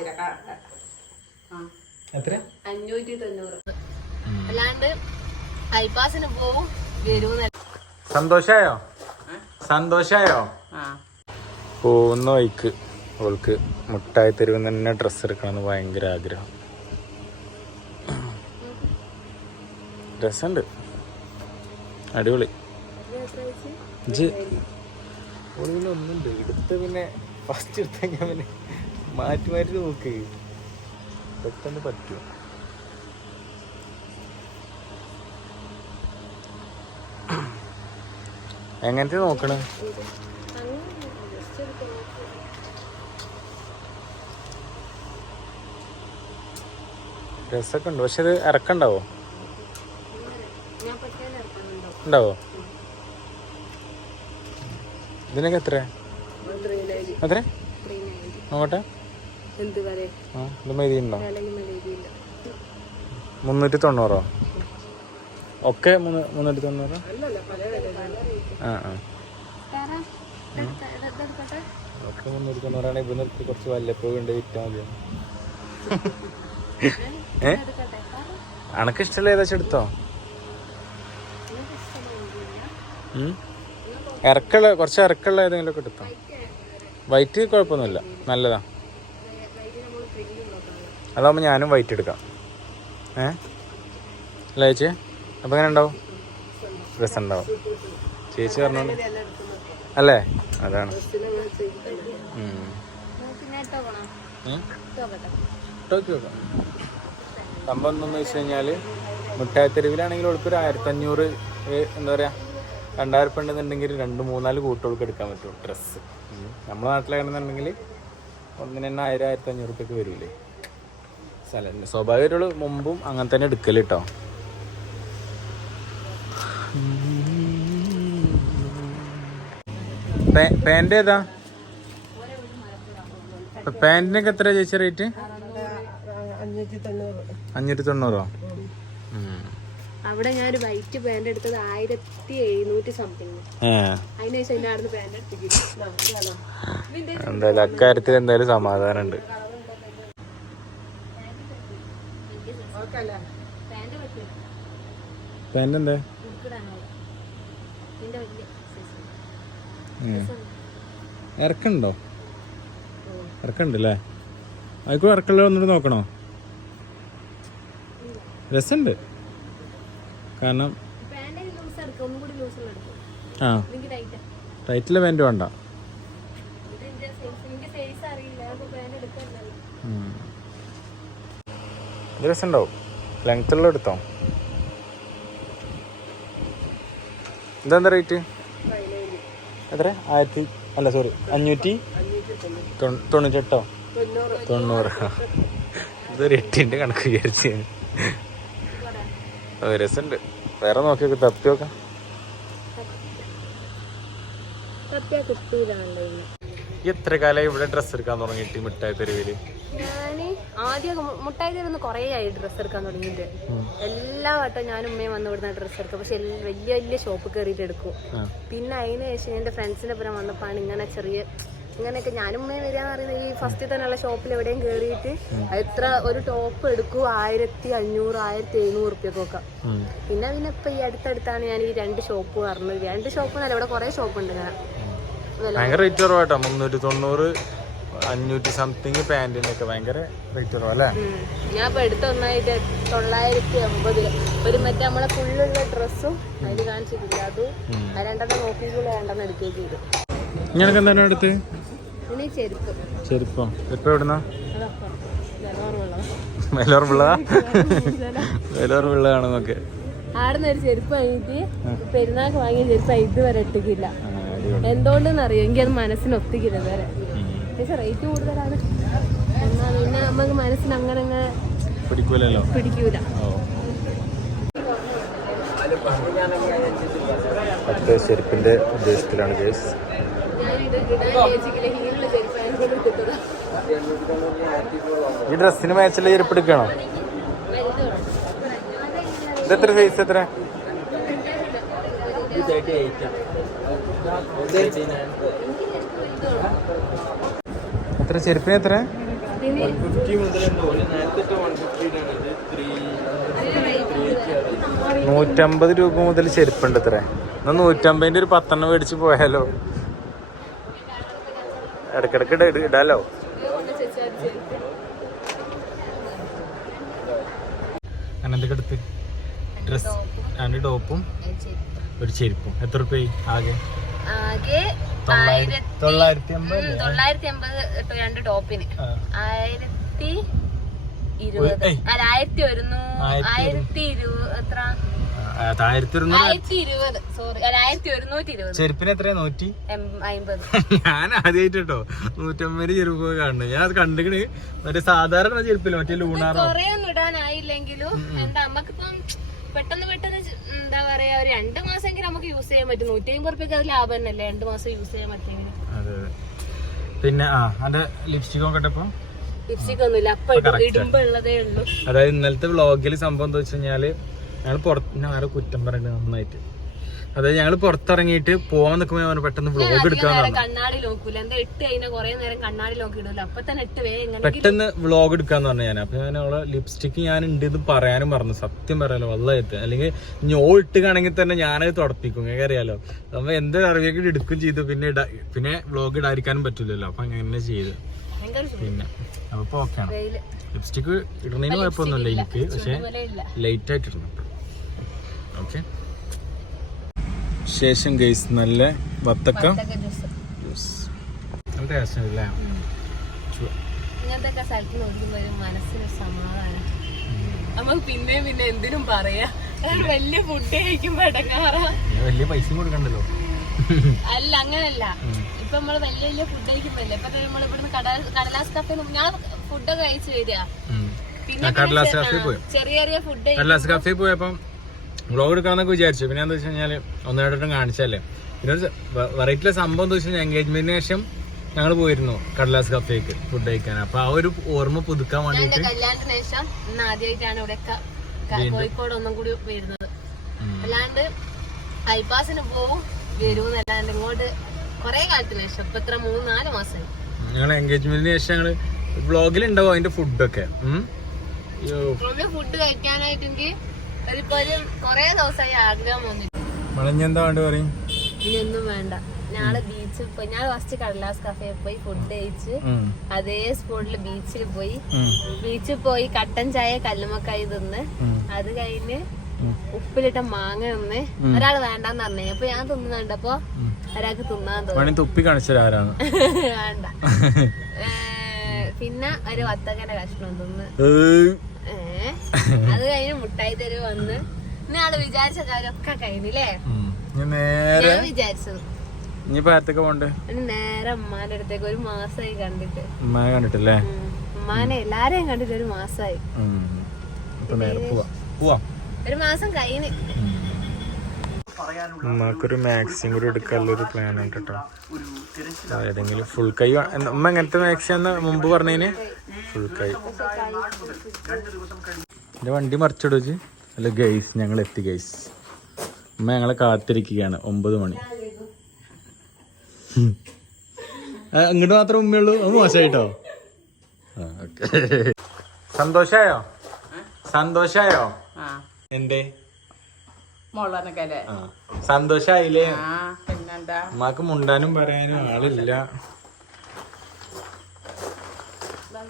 ആയിരം അഞ്ഞൂറ്റി തൊണ്ണൂറ് അല്ലാണ്ട് പോവും സന്തോഷായോ? സന്തോഷായോ? ആ. പോകുന്ന വഴിക്ക് അവൾക്ക് മുട്ടായി തരുവെന്ന് തന്നെ ഡ്രസ്സ് എടുക്കണമെന്ന് ഭയങ്കര ആഗ്രഹം. രസമുണ്ട് അടിപൊളി. ഒന്നുണ്ട്. എടുത്ത് പിന്നെ ഫസ്റ്റ് എടുത്ത ഞാൻ പിന്നെ മാറ്റി മാറ്റി നോക്ക്. പെട്ടെന്ന് പറ്റുമോ എങ്ങനത്തെ നോക്കണേ? രസമൊക്കെ ഉണ്ട്. പക്ഷെ ഇത് ഇറക്കണ്ടാവോ? ഉണ്ടാവോ? ഇതിനൊക്കെ എത്ര? എത്ര? നോക്കട്ടെ എന്ത് മുന്നൂറ്റി തൊണ്ണൂറോ ഒക്കെ മൂന്ന് മുന്നൂറ്റി തൊണ്ണൂറോ ആ ആ. ഒക്കെ മുന്നൂറ്റി തൊണ്ണൂറാണ് ഇവിടെ നിർത്തി കുറച്ച് വല്ലപ്പോഴും ഉണ്ട് വിറ്റാൽ മതി ഏ? അനക്ക് ഏതാச்சுം എടുത്തോ? ഇറക്കുള്ള കുറച്ച് ഇറക്കുള്ള ഏതെങ്കിലും ഒക്കെ എടുത്തോ വൈറ്റ് കുഴപ്പമൊന്നുമില്ല. നല്ലതാ. അതാവുമ്പോൾ ഞാനും വൈറ്റ് എടുക്കാം. ഏ? അല്ല ചേച്ചി അപ്പം എങ്ങനെ ഉണ്ടാവും? ഡ്രസ് ഉണ്ടാവും. ചേച്ചി പറഞ്ഞോണ്ട്. അല്ലേ? അതാണ്. ഇട്ടോക്കി നോക്കാം സംഭവം എന്തെന്ന് വെച്ച് കഴിഞ്ഞാൽ മുട്ടായത്തെരുവിലാണെങ്കിൽ ഒരു ആയിരത്തഞ്ഞൂറ് എന്താ പറയുക രണ്ടായിരം ഉറുപ്പ്യ ഉണ്ടെന്നുണ്ടെങ്കിൽ രണ്ട് മൂന്നാൽ കൂട്ടുകൾക്ക് എടുക്കാൻ പറ്റും ഡ്രസ്സ്. നമ്മുടെ നാട്ടിലാണെന്നുണ്ടെങ്കിൽ ഒന്നിന് ആയിരം ആയിരത്തി അഞ്ഞൂറ് വരില്ലേ വരൂലേ. സ്ഥലം സ്വാഭാവികമായിട്ടുള്ള മുമ്പും അങ്ങനെ തന്നെ എടുക്കൽ കേട്ടോ പാന്റ് ഏതാ? പാന്റിനൊക്കെ എത്ര ചേച്ചി റേറ്റ് അഞ്ഞൂറ്റി തൊണ്ണൂറോ അവിടെ ഞാൻ ഒരു വൈറ്റ് പാന്റ് എടുത്തത് ആയിരത്തി എഴുന്നൂറ്റി സംതിങ് ഏ. അതിന് ശേഷം എന്റെ അവിടെ പാന്റ് എടുത്തിട്ടില്ല എന്തായാലും അക്കാര്യത്തിൽ എന്തായാലും സമാധാനം ഉണ്ട് പാന്റ് എന്തേ. ഇറക്കുണ്ടോ? ഇറക്കുണ്ട് അല്ലേ അതിക്കൂടെ ഇറക്കല്ലോ ഒന്നുകൂടി നോക്കണോ? രസമുണ്ട് കാരണം ആ. ടൈറ്റിലെ പാന്റ് വേണ്ട ഇത് എന്റെ സൈസ് എനിക്ക് സൈസ് അറിയില്ല അപ്പൊ പാന്റ് എടുക്കാനല്ലോ ഉം. ഇത് രസമുണ്ടാവും? ലെങ്ത്തുള്ള എടുത്തോ? ഇതെന്താ റേറ്റ് എത്ര? ആയിരത്തി അല്ല സോറി അഞ്ഞൂറ്റി തൊണ്ണൂ- തൊണ്ണൂറ്റെട്ടോ? തൊണ്ണൂറ്. ഇതൊരു എട്ടിന്റെ കണക്ക് വിചാരിച്ച് രസമുണ്ട്. വേറെ നോക്കി നോക്ക് തപ്പി നോക്കാം. എത്ര കാലമായി ഇവിടെ ഡ്രസ്സ് എടുക്കാൻ തുടങ്ങിയിട്ട് മിഠായി തെരുവിൽ? ആദ്യം മുട്ടായി തരുന്ന കുറേ ആയി ഡ്രസ്സ് എടുക്കാൻ തുടങ്ങിയിട്ട്. എല്ലാ വട്ടം ഞാൻ ഉമ്മയും വന്ന് ഇവിടുന്ന് ഡ്രസ്സ് എടുക്കും. പക്ഷെ വലിയ വലിയ ഷോപ്പ് കയറിയിട്ട് എടുക്കും. പിന്നെ അതിന് ശേഷം എന്റെ ഫ്രണ്ട്സിന്റെ പുറം വന്നപ്പോഴാണ് ഇങ്ങനെ ചെറിയ ഇങ്ങനെയൊക്കെ ഞാനും ഉമ്മയും വരിക എന്ന് പറയുന്നത് ഈ ഫസ്റ്റിൽ തന്നെയുള്ള ഷോപ്പിൽ എവിടെയും കയറിയിട്ട് എത്ര ഒരു ടോപ്പ് എടുക്കൂ ആയിരത്തി അഞ്ഞൂറ് ആയിരത്തി എഴുന്നൂറ് റുപ്യക്കൊക്കെ പിന്നെ പിന്നെ ഇപ്പൊ ഈ അടുത്തടുത്താണ് ഞാൻ ഈ രണ്ട് ഷോപ്പ് പറഞ്ഞത്. രണ്ട് ഷോപ്പ് എന്നല്ല ഇവിടെ കുറേ ഷോപ്പ് ഉണ്ട് ഞാൻ ഭയങ്കര റേറ്റ് കുറവാട്ടോ മുന്നൂറ്റി തൊണ്ണൂറ് അഞ്ഞൂറ്റി സംതിങ് പാന്റിനൊക്കെ ഭയങ്കര റേറ്റ് കുറവാ അല്ലേ? ഉം. ഞാൻ ഇപ്പൊ എടുത്ത ഒന്നായിട്ട് തൊള്ളായിരത്തി അമ്പത് ഒരു മറ്റേ നമ്മളെ ഫുള്ളുള്ള ഡ്രസ്സും അതിൽ കാണിച്ചിട്ടില്ല. അതും രണ്ടെണ്ണം നോക്കിയിട്ടുള്ള രണ്ടെണ്ണം എടുക്കുകയും ചെയ്തു. ഇങ്ങനൊക്കെ എന്താണ് എടുത്ത്? ചെരുപ്പ്. ചെരുപ്പോ? ചെരുപ്പ് എവിടുന്ന? പിള്ള മേലോർ പിള്ള മേലോർ പിള്ളതാണ് നോക്കെ ആടുന്ന ഒരു ചെരുപ്പ് വാങ്ങിയിട്ട് പെരുന്നാൾക്ക് വാങ്ങിയ ചെരുപ്പ് ഇതുവരെ ഇട്ടിക്കില്ല എന്തുകൊണ്ടെന്ന് അറിയോ എനിക്ക് അത് മനസ്സിന് ഒത്തിക്കില്ല പക്ഷെ റേറ്റ് കൂടുതലാണ്. എന്നാ പിന്നെ നമുക്ക് മനസ്സിന് അങ്ങനെ അങ്ങ് പിടിക്കൂലല്ലോ? പിടിക്കൂല. അടുത്ത ചെരുപ്പിന്റെ ഉദ്ദേശത്തിലാണ് കേസ് ഈ ഡ്രസ്സിന് മാച്ചുള്ള ചെരുപ്പ് എടുക്കണോ? ഇതെത്ര. ഇത് എത്ര സൈസ് എത്ര? എത്ര? ചെരുപ്പിന് എത്ര? നൂറ്റമ്പത് രൂപ മുതൽ ചെരുപ്പുണ്ട് ഇത്ര. എന്നാ നൂറ്റമ്പതിന്റെ ഒരു പത്തെണ്ണം മേടിച്ച് പോയാലോ? ഇടക്കിടക്ക് ഇട- ഇട- ഇടാലോ? അങ്ങനെ എടുത്ത്? ഡ്രസ് രണ്ട് ടോപ്പും. ഒരു ചെരുപ്പും. എത്ര റുപ്യ ആകെ? ആകെ തൊള്ളായിരത്തി തൊള്ളായിരത്തി അമ്പത് രണ്ട് ടോപ്പിന്. ആയിരത്തി ഇരുപത്. അല്ല ആയിരത്തി ഒരുന്നൂറ് ആയിരത്തി ഇരുപത്. എത്ര ചെരുപ്പിന് എത്രയാ? നൂറ്റി? ഞാൻ ആദ്യമായിട്ട് കേട്ടോ നൂറ്റമ്പത് ചെരുപ്പ് കാണുന്നത്. ഞാൻ അത് കണ്ടിട്ട് മറ്റേ സാധാരണ ചെരുപ്പില്ല? മറ്റേ ലൂണാറോ കൊറേ ഒന്നും ഇടാനായില്ലെങ്കിലും എന്താ നമുക്കിപ്പം പെട്ടെന്ന് പെട്ടെന്ന് എന്താ പറയാ ഒരു രണ്ട് മാസമെങ്കിലും നമുക്ക് യൂസ് ചെയ്യാൻ പറ്റും. നൂറ്റി അമ്പത് റുപ്യക്ക് അത് ലാഭം തന്നെയല്ലേ? രണ്ട് മാസം യൂസ് ചെയ്യാൻ പറ്റുമെങ്കിൽ. പിന്നെ ആ അതെ ലിപ്സ്റ്റിക് നോക്കട്ടെ ഇപ്പൊ ലിപ്സ്റ്റിക് ഒന്നുമില്ല. അപ്പൊ ഇടുമ്പോ ഉള്ളതേ ഉള്ളൂ. അതായത് ഇന്നലത്തെ വ്ളോഗിൽ സംഭവം എന്താ വെച്ച് കഴിഞ്ഞാൽ ഞങ്ങൾ പുറത്ത് ആരോ കുറ്റം പറയുന്നത് നന്നായിട്ട്. അതായത് ഞങ്ങൾ പുറത്തിറങ്ങിയിട്ട് പോവാൻ നിൽക്കുമ്പോൾ പെട്ടെന്ന് വ്ളോഗ് എടുക്കാൻ പെട്ടെന്ന് വ്ളോഗ് എടുക്കാന്ന് പറഞ്ഞു ഞാൻ. അപ്പൊ ഞാൻ അവളെ ലിപ്സ്റ്റിക് ഞാൻ ഉണ്ട് എന്ന് പറയാനും പറഞ്ഞു. സത്യം പറയാലോ വല്ലതായിട്ട് അല്ലെങ്കിൽ ഞോ ഇട്ടുകയാണെങ്കിൽ തന്നെ ഞാനത് തുടപ്പിക്കും. നിങ്ങൾക്ക് അറിയാലോ. അപ്പൊ എന്തൊരു അറിവിയൊക്കെ എടുക്കും ചെയ്തു. പിന്നെ ഇടാ പിന്നെ വ്ളോഗ് ഇടാതിരിക്കാനും പറ്റില്ലല്ലോ. അപ്പൊ അങ്ങനെ ചെയ്തു. പിന്നെ. അപ്പൊ ഓക്കെയാണ് ലിപ്സ്റ്റിക്ക് ലിപ്സ്റ്റിക് ഇടുന്നതിന് കുഴപ്പമൊന്നുമില്ല എനിക്ക്. പക്ഷെ ലൈറ്റ് ആയിട്ട് ഇടണം. ഓക്കെ ശേഷം ഗൈസ് നല്ല വത്തക്ക. ജ്യൂസ് ഇങ്ങനത്തെ ഒക്കെ സ്ഥലത്ത് നോക്കുമ്പോ ഒരു മനസ്സിന് സമാധാനം. നമുക്ക് പിന്നെയും പിന്നെ എന്തിനും പറയാ. വലിയ ഫുഡ് കഴിക്കുമ്പോ വലിയ കൊടുക്കണ്ടല്ലോ. അല്ല അങ്ങനല്ല. ഇപ്പൊ നമ്മൾ വലിയ വലിയ ഫുഡ് കഴിക്കുമ്പല്ലേ ഇപ്പൊ നമ്മൾ ഇവിടുന്ന് കട- കടലാസ് കഫേ ഞാൻ ഫുഡൊക്കെ കഴിച്ചു വരിക. പിന്നെ ചെറിയ ചെറിയ ഫുഡ് കടലാസ് കഫേ പോയപ്പം വ്ളോഗ് എടുക്കാന്നൊക്കെ വിചാരിച്ചു. പിന്നെ എന്താ വെച്ച് കഴിഞ്ഞാൽ ഒന്നേടട്ടും കാണിച്ചല്ലേ പിന്നെ ഒരു വെറൈറ്റിയിലെ സംഭവം എന്താ വെച്ചാൽ എൻഗേജ്മെന്റിന് ശേഷം ഞങ്ങൾ പോയിരുന്നു കടലാസ് കഫേക്ക് ഫുഡ് കഴിക്കാൻ. അപ്പൊ ആ ഒരു ഓർമ്മ പുതുക്കാൻ വേണ്ടിട്ട് കല്യാണത്തിന് ശേഷം ആദ്യമായിട്ടാണ് ഇവിടെ കോഴിക്കോട് ഒന്നും കൂടി വരുന്നത്. അല്ലാണ്ട് ബൈപ്പാസിന് പോവും വരുമെന്നല്ലാണ്ട് ഇങ്ങോട്ട് കൊറേ കാലത്തിന് ശേഷം. ഇപ്പൊ ഇത്ര മൂന്ന് നാല് മാസം ഞങ്ങൾ എൻഗേജ്മെന്റിന് ശേഷം ഞങ്ങൾ വ്ളോഗിൽ ഉണ്ടാവും അതിന്റെ ഫുഡൊക്കെ ഫുഡ് കഴിക്കാനായിട്ടെങ്കിൽ ഒരിപ്പോ ഒരു കൊറേ ദിവസമായി ആഗ്രഹം വന്നിട്ട്. മളഞ്ഞെന്താ വേണ്ടി പറയും? ഇനിയൊന്നും വേണ്ട. നാളെ ബീച്ചിൽ പോയി. ഞാൻ ഫസ്റ്റ് കടലാസ് കഫേ പോയി ഫുഡ് കഴിച്ച് അതേ സ്പോട്ടിൽ ബീച്ചിൽ പോയി. ബീച്ചിൽ പോയി കട്ടൻ ചായ കല്ലുമക്കായി തിന്ന്. അത് കഴിഞ്ഞ്. ഉപ്പിലിട്ട മാങ്ങ തിന്ന്. ഒരാൾ വേണ്ടെന്ന് പറഞ്ഞു. അപ്പൊ ഞാൻ തിന്നുന്നുണ്ടപ്പോ. ഒരാൾക്ക് തിന്നാൻ തോന്നി. തുപ്പി കാണിച്ചത് വേണ്ട. പിന്നെ ഒരു വത്തക്കന്റെ കഷ്ണം തിന്ന്. അത് കഴിഞ്ഞ് മുട്ടായി തെരുവ് വന്ന് ഇന്നാൾ വിചാരിച്ച കാര്യമൊക്കെ കഴിഞ്ഞില്ലേ? നേരെ വിചാരിച്ചത്. ഇനി പാരത്തൊക്കെ പോണ്ട്? നേരെ ഉമ്മാന്റെ അടുത്തേക്ക് ഒരു മാസമായി കണ്ടിട്ട്. ഉമ്മയെ കണ്ടിട്ടില്ലേ? ഉം. ഉമ്മാനെ എല്ലാരെയും കണ്ടിട്ട് ഒരു മാസമായി ഒരു മാസം കഴിഞ്ഞ്. ഉമ്മക്കൊരു മാക്സിയും കൂടി എടുക്കാനുള്ള ഒരു പ്ലാൻ ഉണ്ട് കേട്ടോ. ഏതെങ്കിലും ഫുൾ കൈ ഉമ്മ എങ്ങനത്തെ മാക്സി എന്ന് മുമ്പ് പറഞ്ഞതിന് ഫുൾ കൈ. എന്റെ വണ്ടി മറിച്ചിടുവച്ച് അല്ല ഗൈസ് ഞങ്ങൾ എത്തി ഗൈസ് ഉമ്മ ഞങ്ങളെ കാത്തിരിക്കുകയാണ്. ഒമ്പത് മണി. അങ്ങോട്ട് മാത്രം ഉമ്മയുള്ളൂ. അത് മോശമായിട്ടോ ആ, ഓക്കേ. സന്തോഷായോ? സന്തോഷായോ? എന്തേ? സന്തോഷായില്ലേ? ആ പിന്നെന്താ? ഉമ്മാക്ക് മുണ്ടാനും പറയാനും ആളില്ല.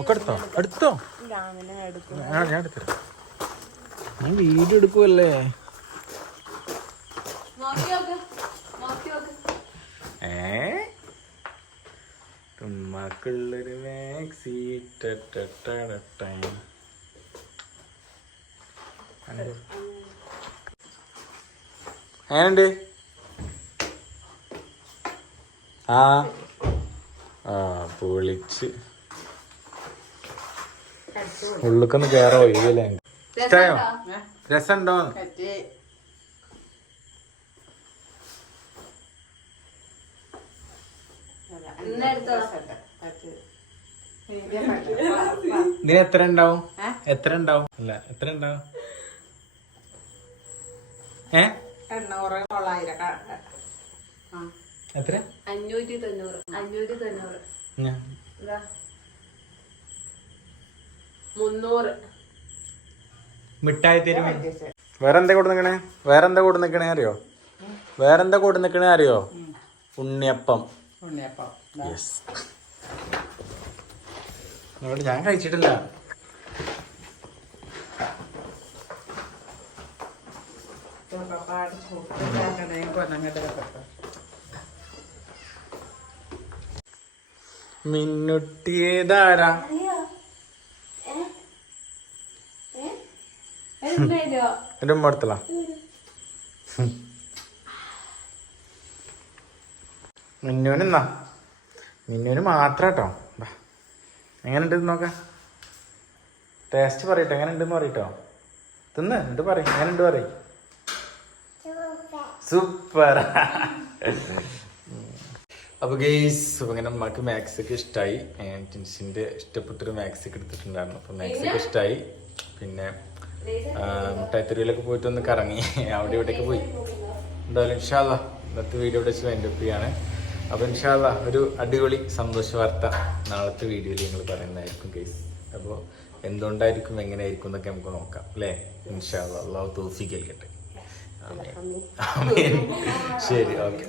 ഒക്കെ എടുത്തോ? എടുത്തോ? ആ ഞാൻ എടുത്തരാം ഞാൻ വീഡിയോ എടുക്കുവല്ലേ? ഏ? ഉമ്മാക്കുള്ളൊരു മാക്സി ടട്ടട്ടടട്ടൈ. എങ്ങനുണ്ട് ആ. ആ പൊളിച്ച്. ഉള്ളിക്കൊന്ന് കേറോ ഇല്ലേ ഇഷ്ടായോ? രസമുണ്ടോ? ഇതിന് എത്ര ഉണ്ടാവും? എത്ര ഉണ്ടാവും? അല്ല എത്ര ഉണ്ടാവും? ഏ എണ്ണൂറ് തൊള്ളായിരം എത്ര? അഞ്ഞൂറ്റി തൊണ്ണൂറ്. അഞ്ഞൂറ്റി തൊണ്ണൂറ്. മുന്നൂറ്. മിഠായി തരും വേറെന്താ കൂടെ നിക്കണേ? വേറെന്താ കൂടെ നിക്കണേ അറിയോ? വേറെന്താ കൂടെ നിക്കണേ അറിയോ? ഉണ്ണിയപ്പം. ഉണ്ണിയപ്പം. യെസ് ഞാൻ കഴിച്ചിട്ടില്ല. അടുത്തല മിന്നുവിനെന്നാ? മിന്നുവിന് മാത്രം കേട്ടോ എങ്ങനെ നോക്കാം. ടേസ്റ്റ് പറയട്ടെ എങ്ങനെ ഉണ്ടെന്ന് പറയട്ടോ. തിന്ന് എന്നിട്ട് പറയും? എങ്ങനെ ഉണ്ട് പറയും. സൂപ്പർ അപ്പൊ ഗെയ്സ് അങ്ങനെ ഇങ്ങനെ നമുക്ക് മാക്സ് ഒക്കെ ഇഷ്ടമായി ടിൻസിന്റെ ഇഷ്ടപ്പെട്ടൊരു മാക്സ് ഒക്കെ എടുത്തിട്ടുണ്ടായിരുന്നു. അപ്പൊ മാക്സ് ഒക്കെ ഇഷ്ടമായി പിന്നെ മുട്ടായിത്തെരുവിലൊക്കെ പോയിട്ട് ഒന്ന് കറങ്ങി. അവിടെ ഇവിടെയൊക്കെ പോയി. എന്തായാലും ഇൻഷാല്ല ഇന്നത്തെ വീഡിയോ ഇവിടെ വെച്ച് എന്റെ ഒപ്പിയാണ് ചെയ്യാണ്. അപ്പൊ ഇൻഷാല്ല ഒരു അടിപൊളി സന്തോഷ വാർത്ത നാളത്തെ വീഡിയോയിൽ ഞങ്ങൾ പറയുന്നതായിരിക്കും ഗെയ്സ് അപ്പോൾ എന്തുകൊണ്ടായിരിക്കും എങ്ങനെയായിരിക്കും എന്നൊക്കെ നമുക്ക് നോക്കാം അല്ലേ? ഇൻഷാല്ല അള്ളാഹു തോഫി ആമേൻ. ശരി ഓക്കെ.